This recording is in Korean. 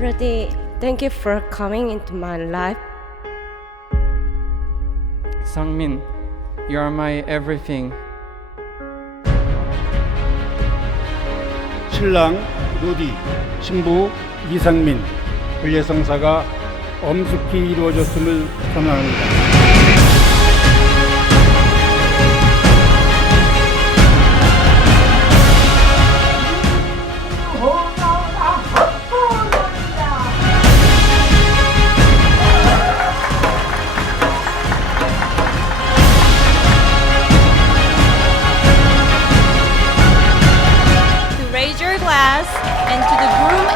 Rudy, thank you for coming into my life. Sangmin, you are my everything. 신랑 루디, 신부 이상민, 불예성사가 엄숙히 이루어졌음을 선언합니다. class and to the groom